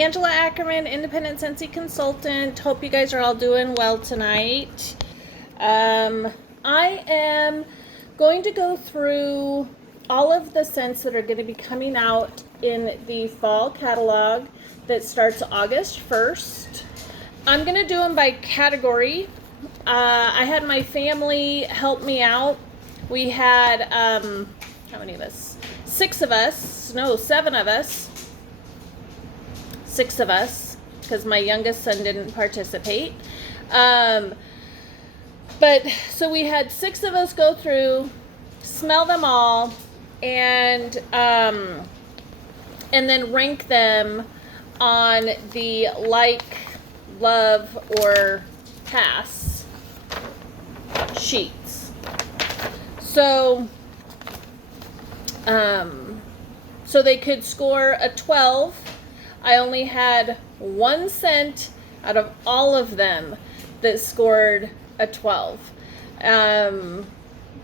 Angela Ackerman, independent Scentsy consultant. Hope you guys are all doing well tonight. I am going to go through all of the scents that are going to be coming out in the fall catalog that starts August 1st. I'm going to do them by category. I had my family help me out. We had, how many of us? 6 of us. No, 7 of us. 6 of us, because my youngest son didn't participate. But so we had 6 of us go through, smell them all, and then rank them on the like, love, or pass sheets. So so they could score a 12. I only had 1 scent out of all of them that scored a 12.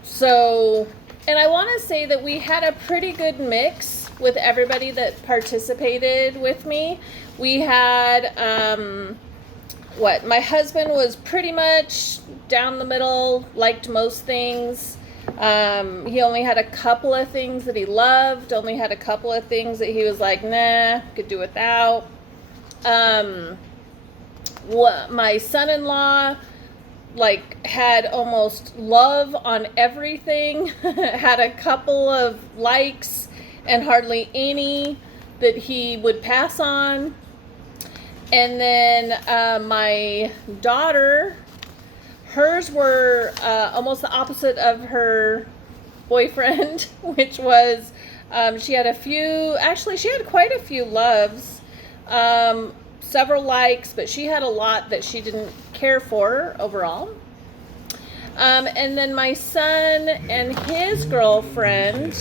So, and I want to say that we had a pretty good mix with everybody that participated with me. We had, my husband was pretty much down the middle, liked most things. He only had a couple of things that he loved, only had a couple of things that he was like, nah, could do without. My son-in-law, had almost love on everything, had a couple of likes and hardly any that he would pass on. And then my daughter, hers were almost the opposite of her boyfriend, which was she had quite a few loves, several likes, but she had a lot that she didn't care for overall. And then my son and his girlfriend,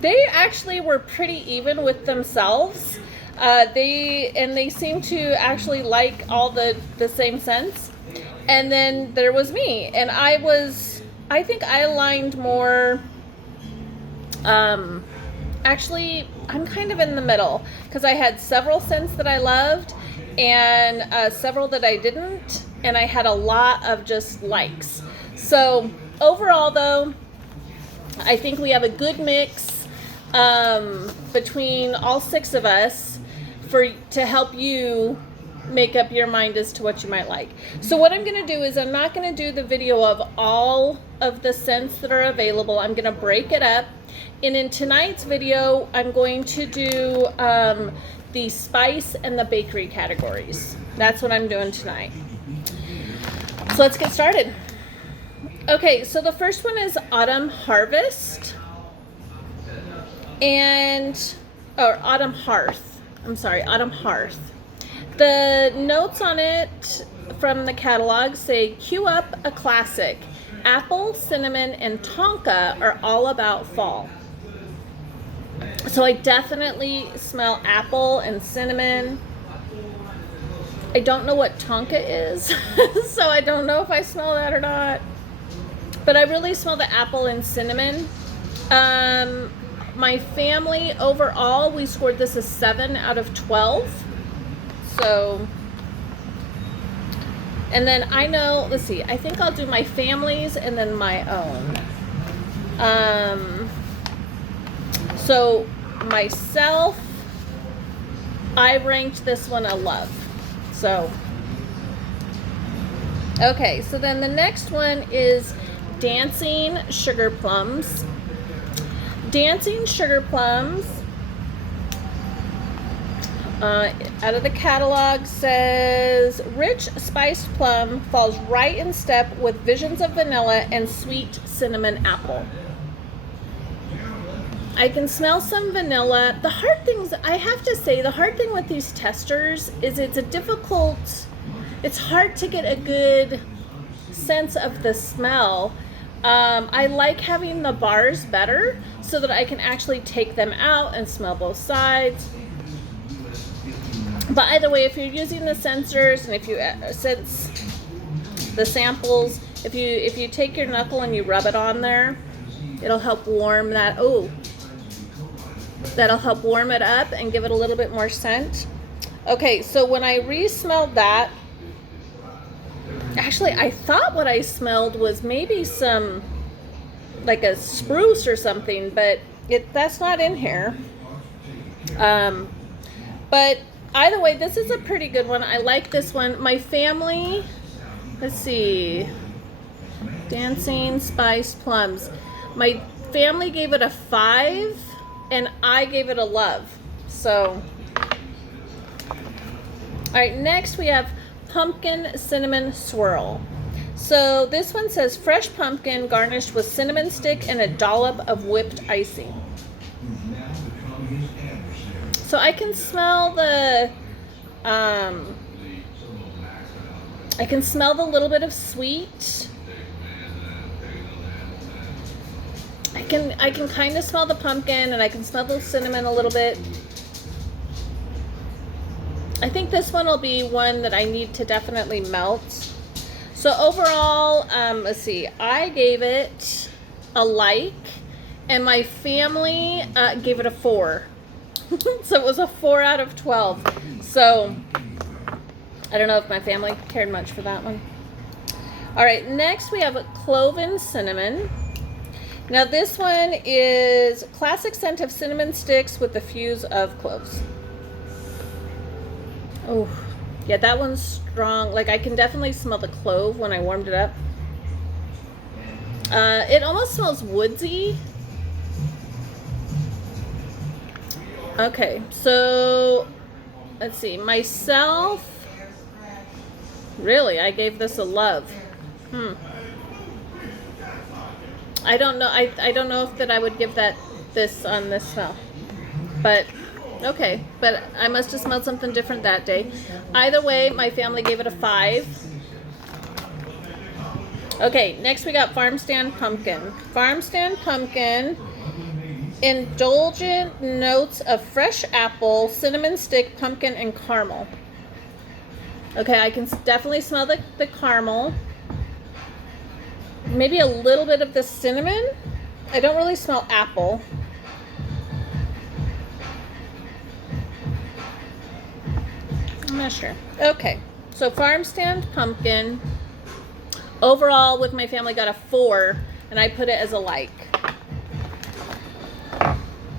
they actually were pretty even with themselves. They seemed to actually like all the same scents. And then there was me, and I think I aligned more, actually, I'm kind of in the middle, because I had several scents that I loved, and several that I didn't, and I had a lot of just likes. So, overall though, I think we have a good mix, between all 6 of us, to help you make up your mind as to what you might like. So what I'm going to do is I'm not going to do the video of all of the scents that are available. I'm going to break it up. And in tonight's video, I'm going to do the spice and the bakery categories. That's what I'm doing tonight. So let's get started. Okay, so the first one is Autumn Harvest. Autumn Hearth. I'm sorry, Autumn Hearth. The notes on it from the catalog say, cue up a classic. Apple, cinnamon, and tonka are all about fall. So I definitely smell apple and cinnamon. I don't know what tonka is, so I don't know if I smell that or not. But I really smell the apple and cinnamon. My family overall, we scored this a 7 out of 12. So, and then let's see, I think I'll do my family's and then my own. So myself, I ranked this one a love. So, okay, so then the next one is Dancing Sugar Plums. Dancing Sugar Plums, out of the catalog, says rich spiced plum falls right in step with visions of vanilla and sweet cinnamon apple. I can smell some vanilla. The hard things, I have to say, the hard thing with these testers is it's hard to get a good sense of the smell. I like having the bars better so that I can actually take them out and smell both sides. But either way, if you're using the sensors and if you sense the samples, if you take your knuckle and you rub it on there, it'll help warm that. Oh, That'll help warm it up and give it a little bit more scent. Okay, so when I re-smelled that, actually I thought what I smelled was maybe some, like a spruce or something, but that's not in here. But either way, this is a pretty good one. I like this one. My family, let's see, Dancing Spiced Plums. My family gave it a 5 and I gave it a love. So, all right, next we have Pumpkin Cinnamon Swirl. So this one says fresh pumpkin garnished with cinnamon stick and a dollop of whipped icing. So I can smell the, I can smell the little bit of sweet. I can kind of smell the pumpkin, and I can smell the cinnamon a little bit. I think this one will be one that I need to definitely melt. So overall, let's see, I gave it a like, and my family gave it a 4. So it was a 4 out of 12. So I don't know if my family cared much for that one. All right, next we have a Cloven Cinnamon. Now this one is classic scent of cinnamon sticks with a fuse of cloves. Oh, yeah, that one's strong. Like, I can definitely smell the clove when I warmed it up. It almost smells woodsy. Okay, so let's see. Myself, really, I gave this a love. I don't know. I don't know if that I would give this on this smell, but okay. But I must have smelled something different that day. Either way, my family gave it a 5. Okay, next we got Farm Stand Pumpkin. Farm Stand Pumpkin. Indulgent notes of fresh apple, cinnamon stick, pumpkin, and caramel. Okay, I can definitely smell the caramel. Maybe a little bit of the cinnamon. I don't really smell apple. I'm not sure. Okay, so Farm Stand Pumpkin. Overall, with my family, got a 4, and I put it as a like.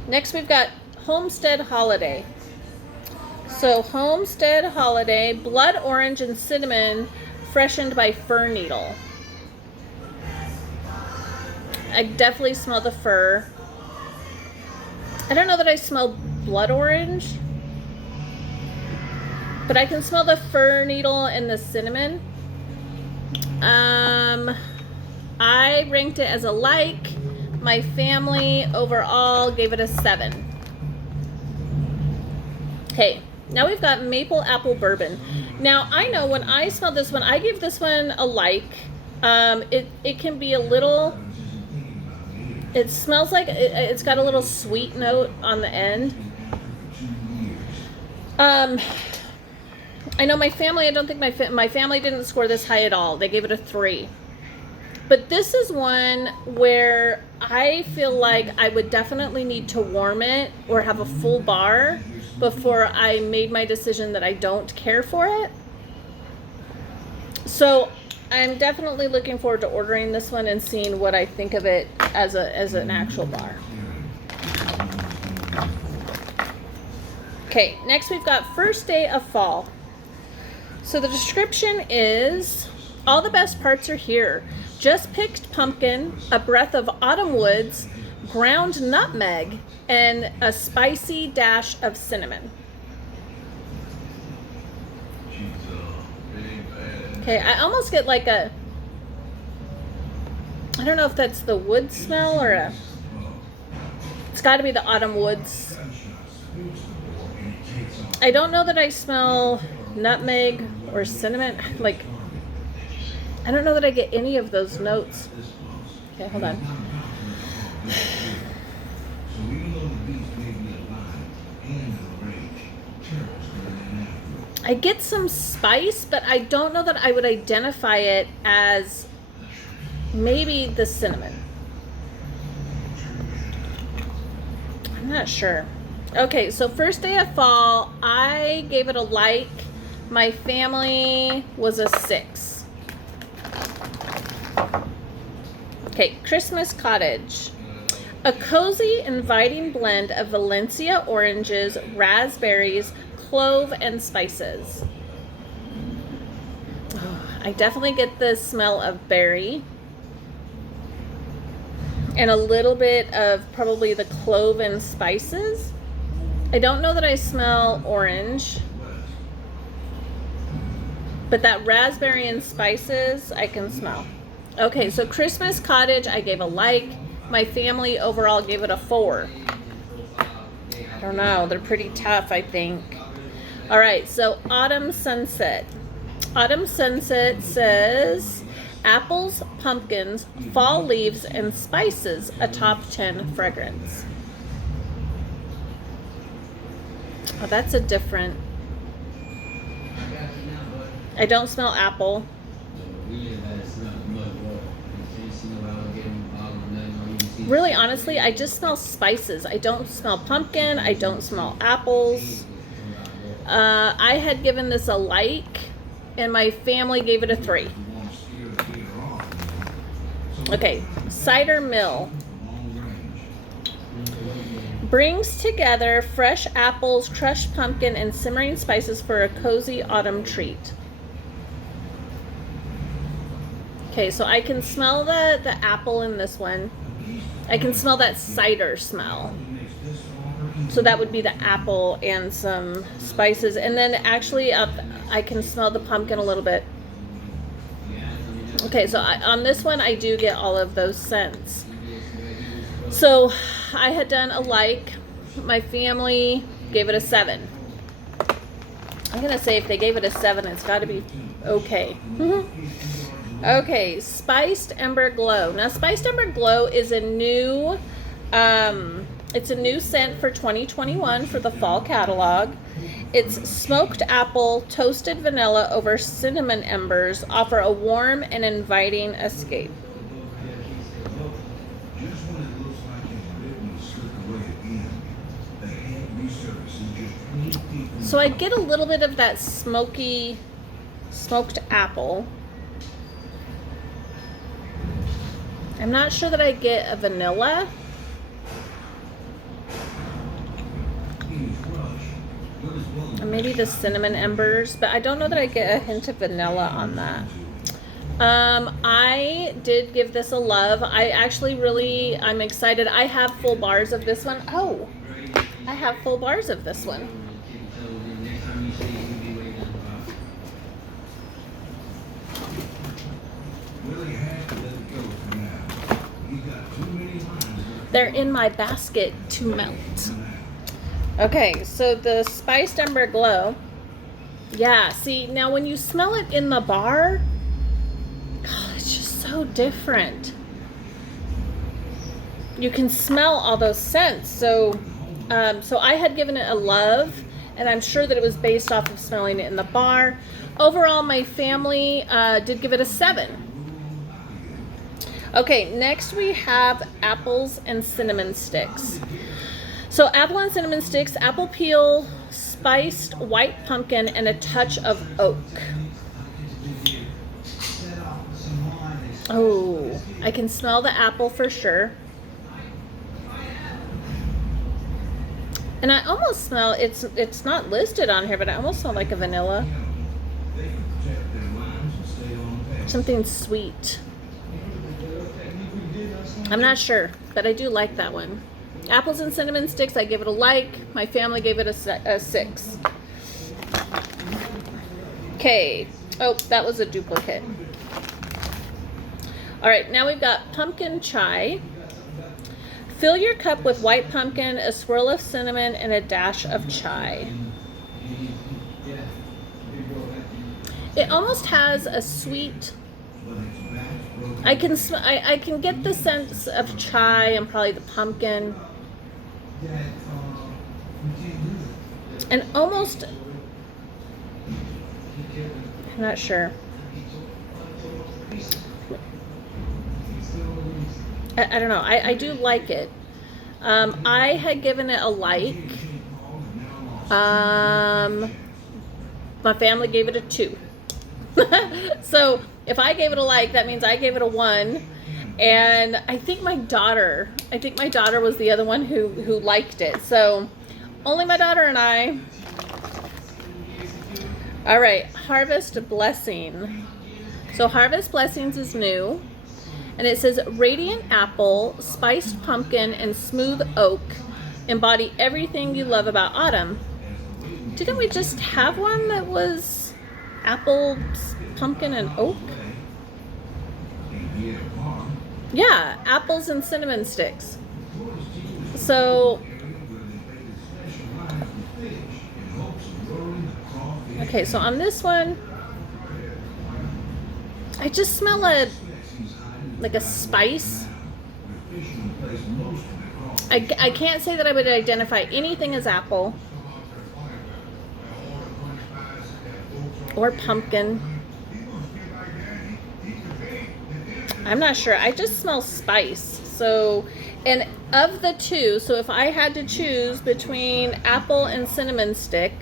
Next, we've got Homestead Holiday. So Homestead Holiday, blood orange and cinnamon, freshened by fir needle. I definitely smell the fir. I don't know that I smell blood orange, but I can smell the fir needle and the cinnamon. I ranked it as a like. My family overall gave it a 7. Okay, now we've got Maple Apple Bourbon. Now I know when I smell this one, I give this one a like. It can be a little, it smells like it's got a little sweet note on the end. I know my family, I don't think my family didn't score this high at all. They gave it a 3. But this is one where I feel like I would definitely need to warm it or have a full bar before I made my decision that I don't care for it. So I'm definitely looking forward to ordering this one and seeing what I think of it as an actual bar. Okay, next we've got First Day of Fall. So the description is, all the best parts are here. Just picked pumpkin, a breath of autumn woods, ground nutmeg, and a spicy dash of cinnamon. Okay, I almost get like a, I don't know if that's the wood smell or it's got to be the autumn woods. I don't know that I smell nutmeg or cinnamon. Like, I don't know that I get any of those notes. Okay, hold on. I get some spice, but I don't know that I would identify it as maybe the cinnamon. I'm not sure. Okay, so first day of fall, I gave it a like. My family was a 6. Okay, Christmas Cottage. A cozy, inviting blend of Valencia oranges, raspberries, clove, and spices. Oh, I definitely get the smell of berry. And a little bit of probably the clove and spices. I don't know that I smell orange. But that raspberry and spices, I can smell. Okay, so Christmas Cottage, I gave a like. My family overall gave it a 4. I don't know. They're pretty tough, I think. All right, so Autumn Sunset. Autumn Sunset says apples, pumpkins, fall leaves, and spices, a top 10 fragrance. Oh, that's a different. I don't smell apple. Really, honestly, I just smell spices. I don't smell pumpkin. I don't smell apples. I had given this a like, and my family gave it a 3. Okay, Cider Mill. Brings together fresh apples, crushed pumpkin, and simmering spices for a cozy autumn treat. Okay, so I can smell the apple in this one. I can smell that cider smell. So that would be the apple and some spices. And then actually I can smell the pumpkin a little bit. Okay, so on this one I do get all of those scents. So I had done a like. My family gave it a 7. I'm going to say if they gave it a 7, it's got to be okay. Okay, Spiced Ember Glow. Now, Spiced Ember Glow is a new, it's a new scent for 2021 for the fall catalog. It's smoked apple, toasted vanilla over cinnamon embers, offer a warm and inviting escape. So I get a little bit of that smoky, smoked apple. I'm not sure that I get a vanilla. Or maybe the cinnamon embers, but I don't know that I get a hint of vanilla on that. I did give this a love. I'm excited. I have full bars of this one. Oh, I have full bars of this one. They're in my basket to melt. Okay, so the Spiced Ember Glow. Yeah, see, now when you smell it in the bar, God, it's just so different. You can smell all those scents. So I had given it a love, and I'm sure that it was based off of smelling it in the bar. Overall, my family did give it a 7. Okay, next we have apples and cinnamon sticks. So apple and cinnamon sticks, apple peel, spiced white pumpkin, and a touch of oak. Oh, I can smell the apple for sure. And I almost smell, it's not listed on here, but I almost smell like a vanilla. Something sweet. I'm not sure, but I do like that one. Apples and cinnamon sticks, I give it a like. My family gave it a 6. Okay. Oh, that was a duplicate. All right, now we've got pumpkin chai. Fill your cup with white pumpkin, a swirl of cinnamon, and a dash of chai. It almost has a sweet. I can get the sense of chai and probably the pumpkin. And almost, I'm not sure. I don't know. I do like it. I had given it a like. My family gave it a 2. So if I gave it a like, that means I gave it a 1. And I think my daughter was the other one who liked it. So only my daughter and I. All right, Harvest Blessing. So Harvest Blessings is new. And it says radiant apple, spiced pumpkin, and smooth oak embody everything you love about autumn. Didn't we just have one that was apple, pumpkin, and oak? Yeah, apples and cinnamon sticks. So, okay, so on this one, I just smell like a spice. I can't say that I would identify anything as apple or pumpkin. I'm not sure. I just smell spice. So, and of the two, so if I had to choose between apple and cinnamon stick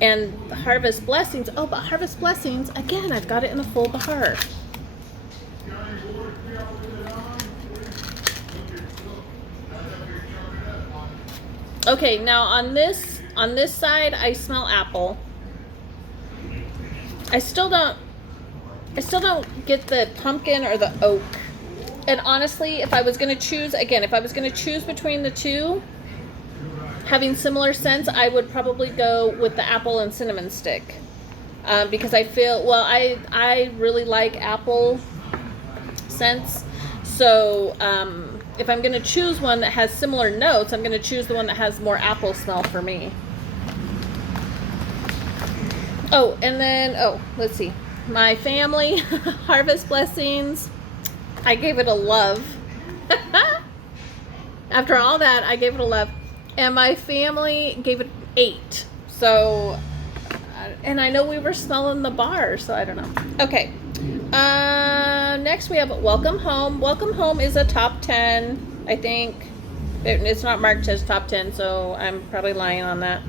and Harvest Blessings, oh, but Harvest Blessings, again, I've got it in a full bar. Okay, now on this side, I smell apple. I still don't get the pumpkin or the oak. And honestly, if I was going to choose between the two, having similar scents, I would probably go with the apple and cinnamon stick. Because I feel, well, I really like apple scents. So, if I'm going to choose one that has similar notes, I'm going to choose the one that has more apple smell for me. Oh, and then, let's see. My family, Harvest Blessings, I gave it a love. After all that, I gave it a love. And my family gave it 8. So, and I know we were smelling the bar, so I don't know. Okay. Next we have Welcome Home. Welcome Home is a top 10, I think. It's not marked as top 10, so I'm probably lying on that.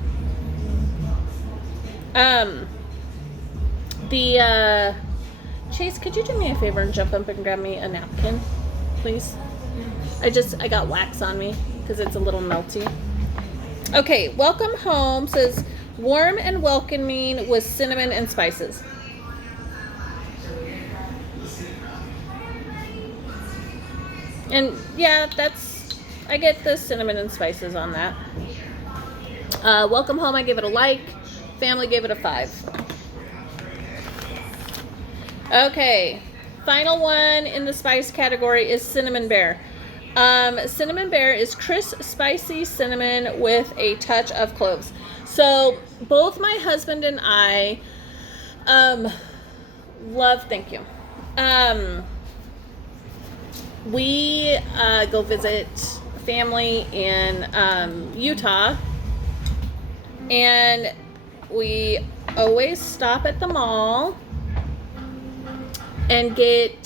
Chase, could you do me a favor and jump up and grab me a napkin, please? I got wax on me because it's a little melty. Okay, Welcome Home says warm and welcoming with cinnamon and spices. And yeah, I get the cinnamon and spices on that. Welcome Home, I give it a like. Family gave it a 5. Okay, final one in the spice category is Cinnamon Bear. Cinnamon Bear is crisp, spicy cinnamon with a touch of cloves. So both my husband and I thank you. We go visit family in Utah, and we always stop at the mall and they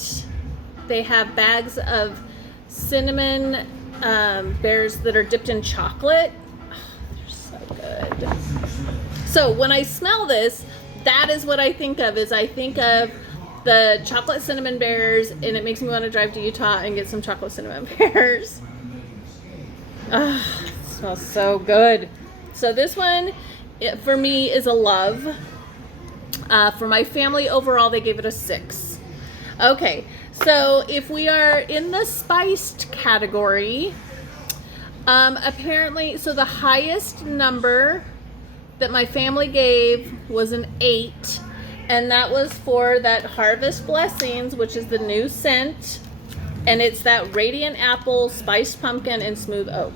have bags of cinnamon bears that are dipped in chocolate. Oh, they're so good. So when I smell this, that is what I think of, is I think of the chocolate cinnamon bears, and it makes me want to drive to Utah and get some chocolate cinnamon bears. Oh, it smells so good. So this one, for me, is a love. For my family overall, they gave it a 6. Okay, so if we are in the spiced category, apparently, so the highest number that my family gave was an 8, and that was for that Harvest Blessings, which is the new scent, and it's that radiant apple, spiced pumpkin, and smooth oak.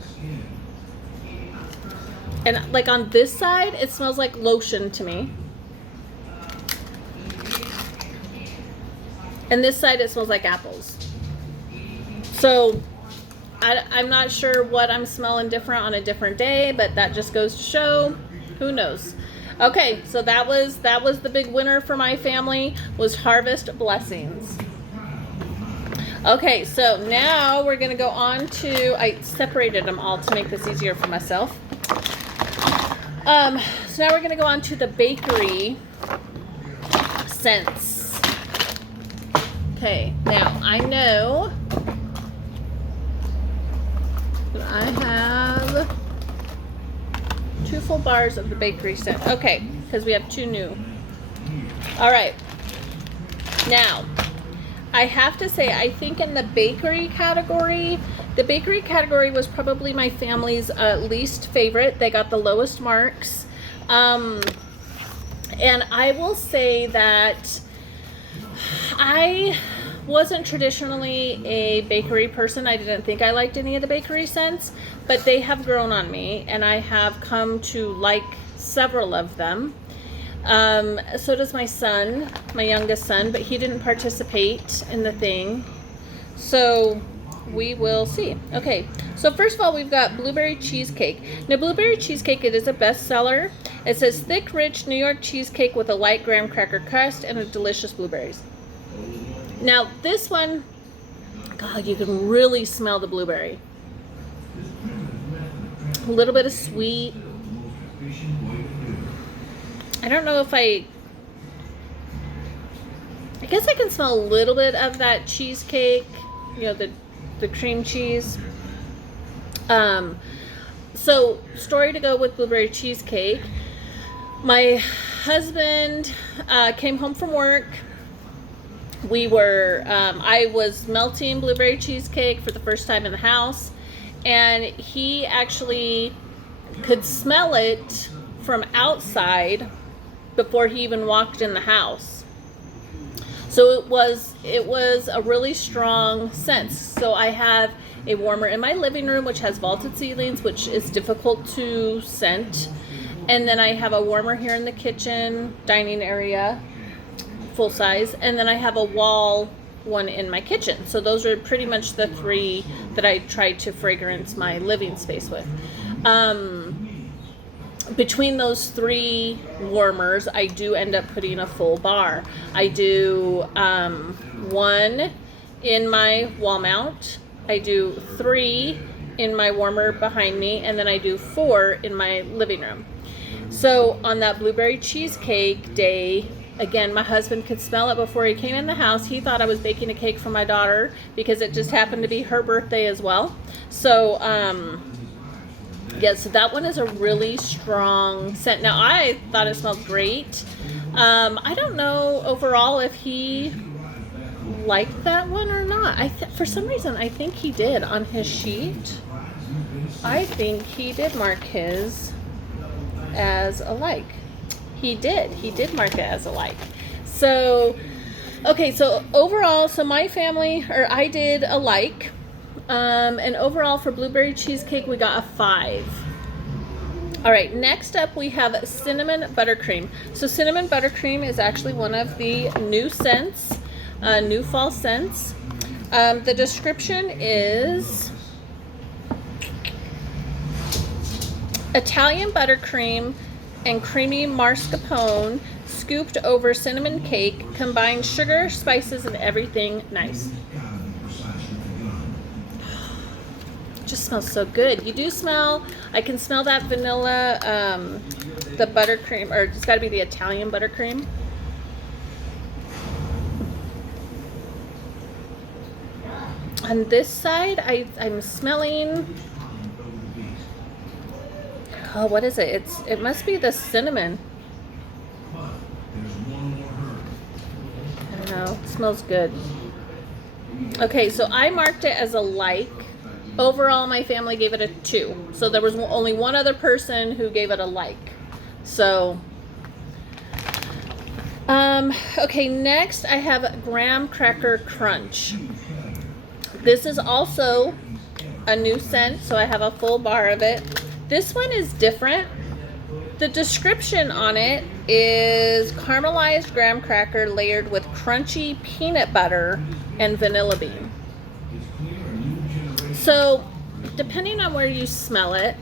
And like on this side, it smells like lotion to me. And this side, it smells like apples. So I'm not sure what I'm smelling different on a different day, but that just goes to show, who knows. Okay, so that was the big winner for my family, was Harvest Blessings. Okay, so now we're gonna go on to, I separated them all to make this easier for myself. So now we're gonna go on to the bakery scents. Okay, now I know that I have 2 full bars of the bakery scent. Okay, because we have 2 new. All right, now I have to say, I think in the bakery category was probably my family's least favorite. They got the lowest marks. And I will say that I wasn't traditionally a bakery person. I didn't think I liked any of the bakery scents, but they have grown on me, and I have come to like several of them. So does my son, my youngest son, but he didn't participate in the thing. So we will see. Okay, so first of all, we've got blueberry cheesecake. Now, blueberry cheesecake, it is a bestseller. It says thick, rich New York cheesecake with a light graham cracker crust and a delicious blueberries. Now, this one, God, you can really smell the blueberry. A little bit of sweet. I don't know if I guess I can smell a little bit of that cheesecake, you know, the cream cheese. So story to go with blueberry cheesecake. My husband came home from work. I was melting blueberry cheesecake for the first time in the house, and he actually could smell it from outside before he even walked in the house. So it was a really strong scent. So I have a warmer in my living room, which has vaulted ceilings, which is difficult to scent. And then I have a warmer here in the kitchen, dining area, full size. And then I have a wall one in my kitchen. So those are pretty much the 3 that I tried to fragrance my living space with. Between those 3 warmers, I do end up putting a full bar. I do 1 in my wall mount. I do 3 in my warmer behind me, and then I do 4 in my living room. So on that blueberry cheesecake day, again, my husband could smell it before he came in the house. He thought I was baking a cake for my daughter because it just happened to be her birthday as well. So, yeah, so that one is a really strong scent. Now, I thought it smelled great. I don't know overall if he liked that one or not. For some reason, I think he did on his sheet. I think he did mark his as a like. He did mark it as a like. So, okay, so overall, so my family, or I did a like. And overall for blueberry cheesecake, we got a 5. All right, next up we have cinnamon buttercream. So cinnamon buttercream is actually one of the new scents, new fall scents. The description is Italian buttercream and creamy mascarpone scooped over cinnamon cake, combine sugar, spices, and everything nice. Just smells so good. You do smell, I can smell that vanilla, the buttercream, or it's got to be the Italian buttercream. On this side, I'm smelling, oh, what is it? It must be the cinnamon. I don't know. It smells good. Okay, so I marked it as a like. Overall, my family gave it a 2. So there was only one other person who gave it a like. So, okay, next I have graham cracker crunch. This is also a new scent, so I have a full bar of it. This one is different. The description on it is caramelized graham cracker layered with crunchy peanut butter and vanilla bean. So, depending on where you smell it,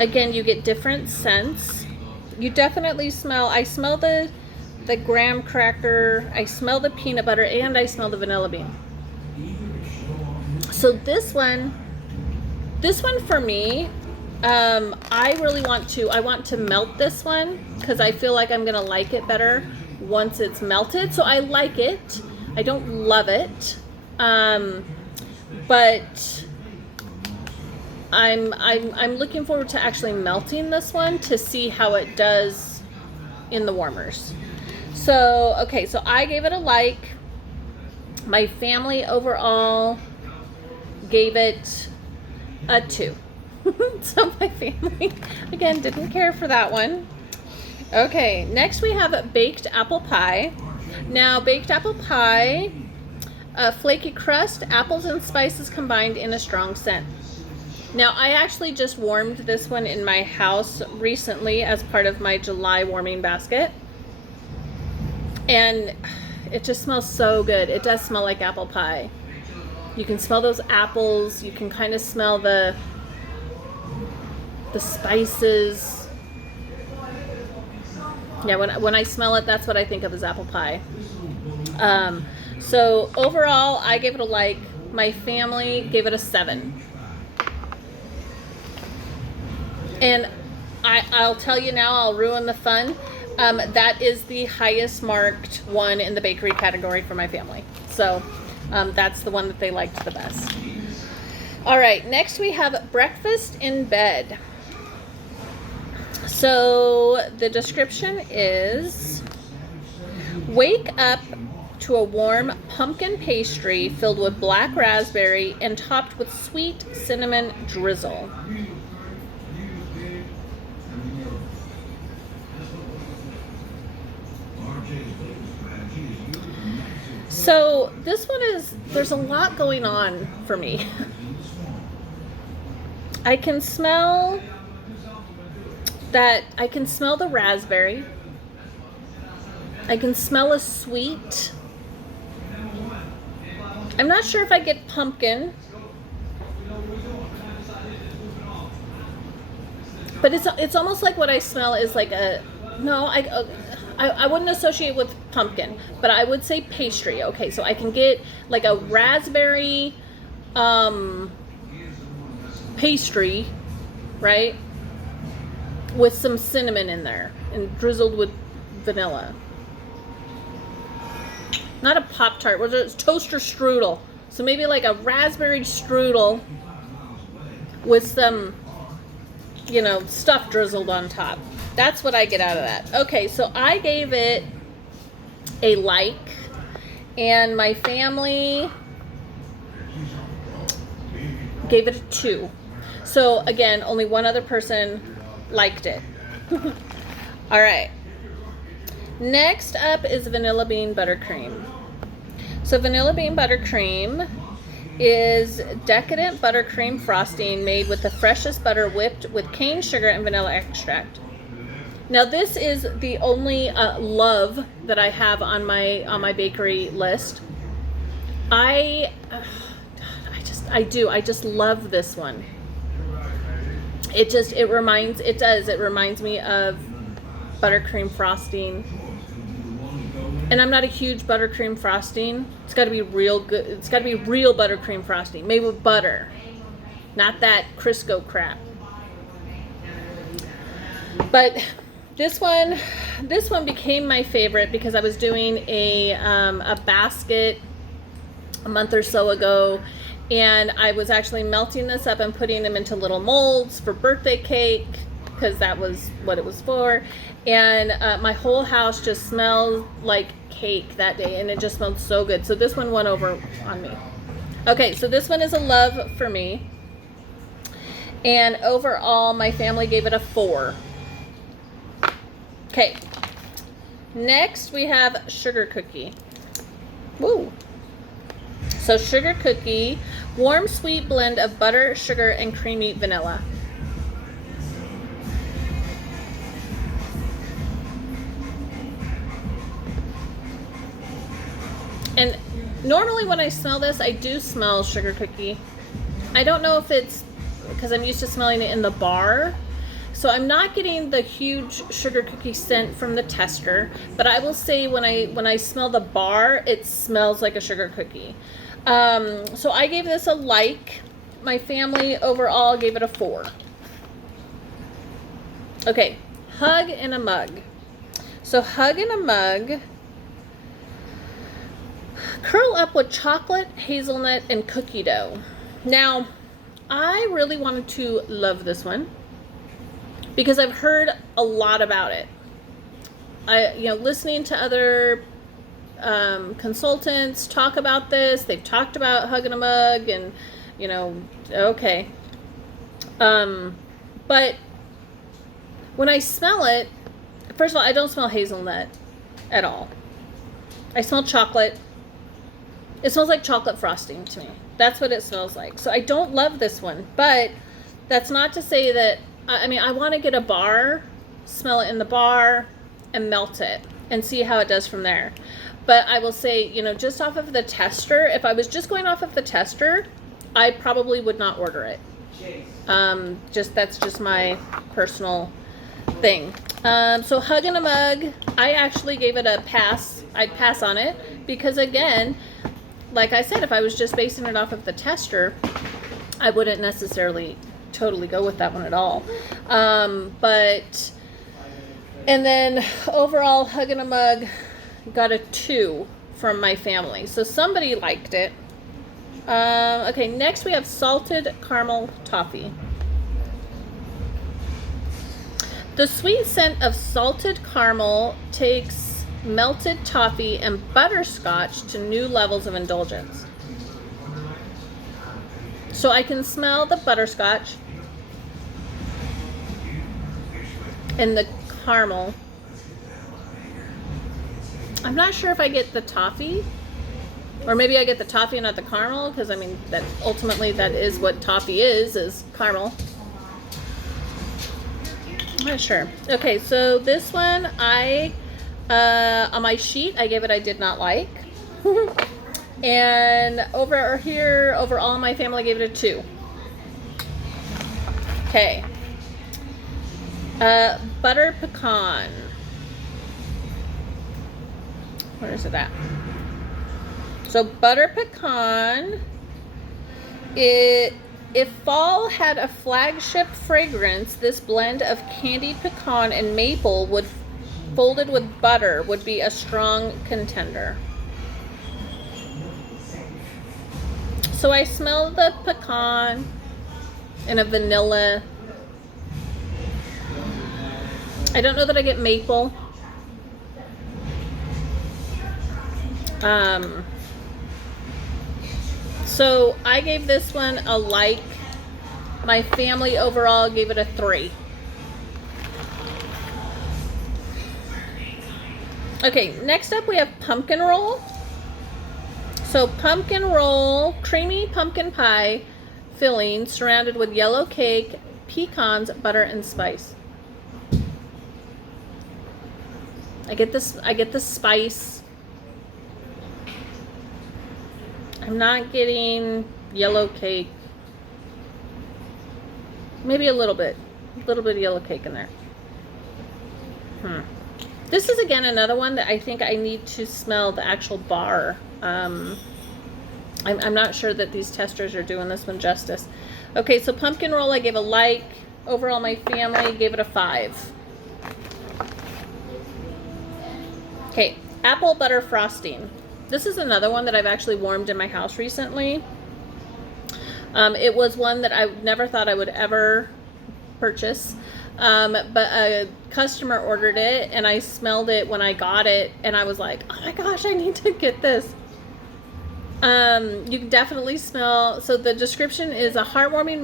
again, you get different scents. You definitely smell, I smell the the graham cracker, I smell the peanut butter, and I smell the vanilla bean. So this one for me, I want to melt this one because I feel like I'm gonna like it better once it's melted. So I like it. I don't love it, but I'm looking forward to actually melting this one to see how it does in the warmers. So okay, so I gave it a like. My family overall gave it a 2. So my family, again, didn't care for that one. Okay, next we have baked apple pie. Now, baked apple pie, flaky crust, apples and spices combined in a strong scent. Now, I actually just warmed this one in my house recently as part of my July warming basket. And it just smells so good. It does smell like apple pie. You can smell those apples. You can kind of smell the spices. Yeah, when I smell it, that's what I think of as apple pie. So overall, I gave it a like. My family gave it a 7. And I'll tell you now, I'll ruin the fun. That is the highest marked one in the bakery category for my family. So that's the one that they liked the best. All right, next we have breakfast in bed. So the description is, wake up to a warm pumpkin pastry filled with black raspberry and topped with sweet cinnamon drizzle. So this one there's a lot going on for me. I can smell the raspberry. I can smell a sweet. I'm not sure if I get pumpkin, but it's almost like what I smell is like I wouldn't associate with pumpkin, but I would say pastry. Okay, so I can get like a raspberry pastry, right? With some cinnamon in there and drizzled with vanilla. Not a Pop-Tart, it's toaster strudel. So maybe like a raspberry strudel with some, stuff drizzled on top. That's what I get out of that. Okay, so I gave it a like, and my family gave it a 2. So again, only one other person liked it. All right. Next up is vanilla bean buttercream. So vanilla bean buttercream is decadent buttercream frosting made with the freshest butter whipped with cane sugar and vanilla extract. Now this is the only love that I have on my bakery list. I just love this one. It reminds me of buttercream frosting. And I'm not a huge buttercream frosting. It's got to be real good. It's got to be real buttercream frosting, made with butter, not that Crisco crap. But this one became my favorite because I was doing a basket a month or so ago, and I was actually melting this up and putting them into little molds for birthday cake because that was what it was for. And my whole house just smelled like cake that day, and it just smelled so good. So this one won over on me. Okay, so this one is a love for me. And overall, my family gave it a 4. Okay, next we have sugar cookie. Woo! So sugar cookie, warm sweet blend of butter, sugar, and creamy vanilla. And normally when I smell this, I do smell sugar cookie. I don't know if it's because I'm used to smelling it in the bar. So I'm not getting the huge sugar cookie scent from the tester, but I will say when I smell the bar, it smells like a sugar cookie. So I gave this a like. My family overall gave it a 4. Okay, hug in a mug. So hug in a mug. Curl up with chocolate, hazelnut, and cookie dough. Now, I really wanted to love this one because I've heard a lot about it. Listening to other consultants talk about this, they've talked about hug in a mug, and okay. But when I smell it, first of all, I don't smell hazelnut at all. I smell chocolate. It smells like chocolate frosting to me. That's what it smells like. So I don't love this one, but that's not to say that, I want to get a bar, smell it in the bar, and melt it and see how it does from there. But I will say, just off of the tester, if I was just going off of the tester, I probably would not order it. That's just my personal thing. So hug in a mug, I actually gave it a pass. I'd pass on it because, again, like I said, if I was just basing it off of the tester, I wouldn't necessarily totally go with that one at all. And then overall, hug in a mug got a 2 from my family. So somebody liked it. Okay, next we have salted caramel toffee. The sweet scent of salted caramel takes melted toffee and butterscotch to new levels of indulgence. So I can smell the butterscotch and the caramel. I'm not sure if I get the toffee, or maybe I get the toffee and not the caramel, because that ultimately that is what toffee is caramel. I'm not sure. Okay, so this one on my sheet, I gave it I did not like. And over here, overall, my family gave it a 2. Okay. Butter pecan. Where is it at? So butter pecan, if fall had a flagship fragrance, this blend of candied pecan and maple folded with butter would be a strong contender. So I smell the pecan and a vanilla. I don't know that I get maple. So I gave this one a like. My family overall gave it a 3. Okay, next up we have pumpkin roll. So pumpkin roll, creamy pumpkin pie filling surrounded with yellow cake, pecans, butter, and spice. I get the spice. I'm not getting yellow cake. Maybe a little bit of yellow cake in there. This is again another one that I think I need to smell the actual bar. I'm not sure that these testers are doing this one justice. Okay, so pumpkin roll I gave a like. Overall, my family gave it a 5. Okay, apple butter frosting. This is another one that I've actually warmed in my house recently. It was one that I never thought I would ever purchase. But a customer ordered it and I smelled it when I got it and I was like, oh my gosh, I need to get this. You can definitely smell, so the description is a heartwarming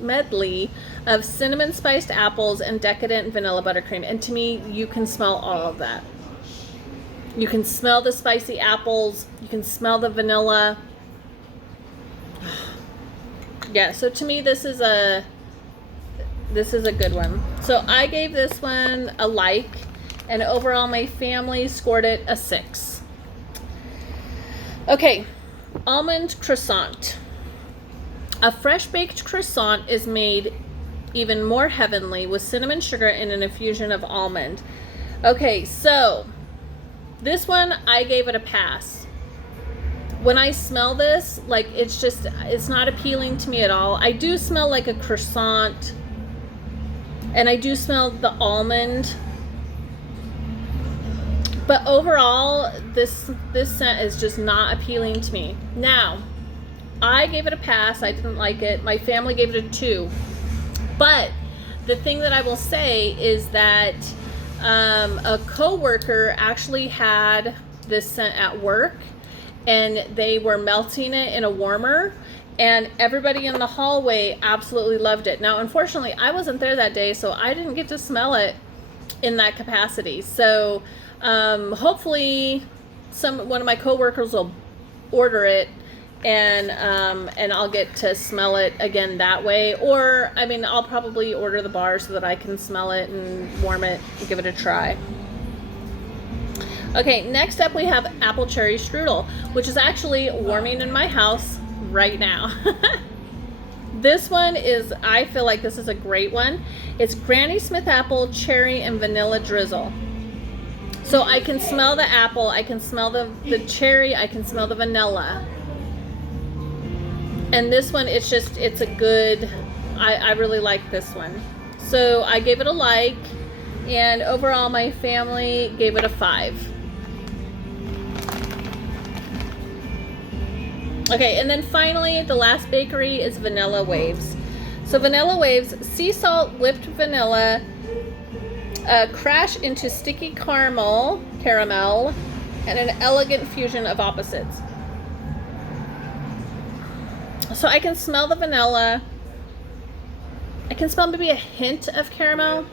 medley of cinnamon spiced apples and decadent vanilla buttercream. And to me, you can smell all of that. You can smell the spicy apples. You can smell the vanilla. Yeah, so to me, this is a good one. So I gave this one a like, and overall my family scored it a 6. Okay, almond croissant. A fresh baked croissant is made even more heavenly with cinnamon sugar and an infusion of almond. Okay, so this one I gave it a pass. When I smell this, like, it's not appealing to me at all. I do smell like a croissant, and I do smell the almond. But overall, this scent is just not appealing to me. Now, I gave it a pass. I didn't like it. My family gave it a 2. But the thing that I will say is that a coworker actually had this scent at work, and they were melting it in a warmer, and everybody in the hallway absolutely loved it. Now, unfortunately, I wasn't there that day, so I didn't get to smell it in that capacity. So hopefully one of my coworkers will order it, and I'll get to smell it again that way. Or, I mean, I'll probably order the bar so that I can smell it and warm it and give it a try. Okay, next up we have apple cherry strudel, which is actually warming in my house right now. This one I feel like this is a great one. It's Granny Smith apple, cherry, and vanilla drizzle. So I can smell the apple, I can smell the cherry, I can smell the vanilla. And this one, it's a good, I really like this one. So I gave it a like, and overall my family gave it a 5. Okay, and then finally, the last bakery is Vanilla Waves. So Vanilla Waves, sea salt, whipped vanilla, crash into sticky caramel, and an elegant fusion of opposites. So I can smell the vanilla. I can smell maybe a hint of caramel.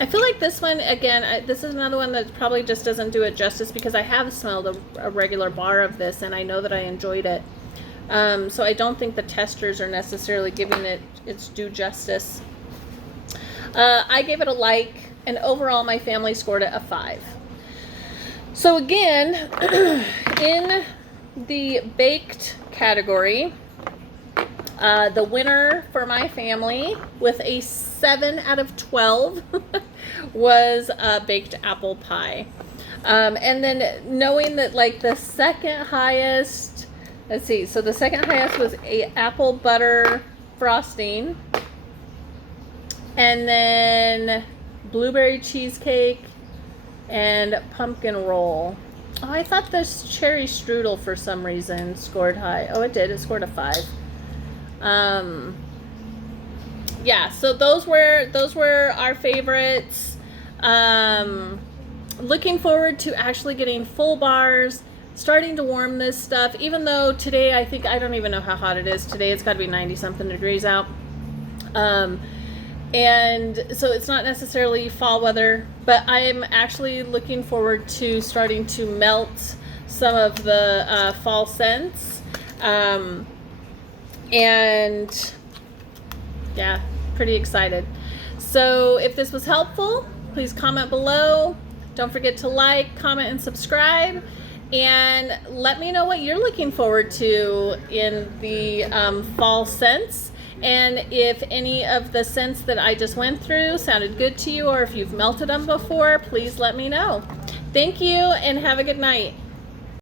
I feel like this one, again, this is another one that probably just doesn't do it justice, because I have smelled a regular bar of this, and I know that I enjoyed it. So I don't think the testers are necessarily giving it its due justice. I gave it a like, and overall my family scored it a 5. So again, in the baked category, the winner for my family with a 7 out of 12 was baked apple pie. And then knowing that, like, the second highest, let's see, so the second highest was a apple butter frosting, and then blueberry cheesecake and pumpkin roll. Oh, I thought this cherry strudel for some reason scored high. Oh, it did. It scored a 5. Yeah, so those were our favorites. Looking forward to actually getting full bars, starting to warm this stuff, even though today I don't even know how hot it is today. It's got to be 90 something degrees out. And so it's not necessarily fall weather, but I am actually looking forward to starting to melt some of the fall scents. And yeah, pretty excited. So if this was helpful, please comment below. Don't forget to like, comment, and subscribe. And let me know what you're looking forward to in the fall scents. And if any of the scents that I just went through sounded good to you, or if you've melted them before, please let me know. Thank you, and have a good night.